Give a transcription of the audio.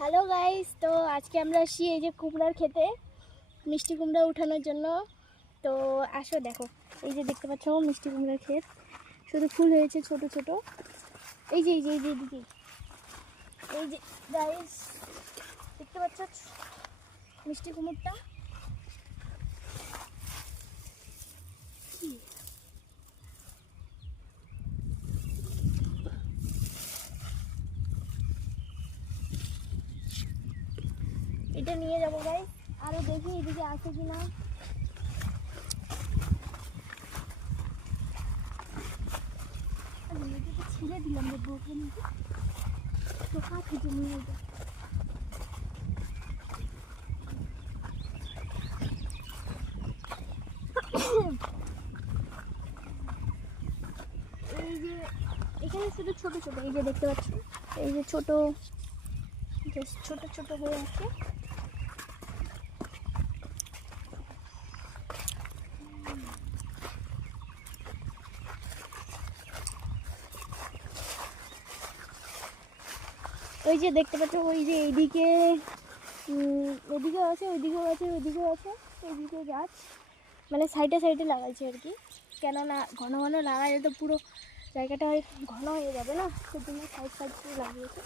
Hello guys, তো আজকে আমরা আসি এই যে কুমড়ার খেতে মিষ্টি কুমড়া উঠানোর জন্য। তো আসো দেখো, এই যে দেখতে পাচ্ছ মিষ্টি কুমড়ার ক্ষেত, শুধু ফুল হয়েছে ছোট ছোট। এই যে এদিকে, এই যে গাইস দেখতে পাচ্ছ মিষ্টি কুমড়টা। এটা নিয়ে যাবো গাইস, আরো দেখি এদিকে আছে কিনা। ছিঁড়ে দিলাম দেখবো ওখানে পোকা খেতে নিয়ে যাবো। এই যে এখানে শুধু ছোট ছোট, এই যে দেখতে পাচ্ছ, এই যে ছোট ছোট ছোট হয়ে আছে। ওই যে দেখতে পাচ্ছ, ওই যে এইদিকে এদিকেও আছে, ওইদিকেও আছে, ওইদিকেও আছে, এইদিকে গাছ মানে সাইডে সাইডে লাগাইছে আর কি। কেননা ঘন ঘন লাগাইলে তো পুরো জায়গাটা ঘন হয়ে যাবে না, সেজন্য সাইড সাইড করে লাগিয়েছে।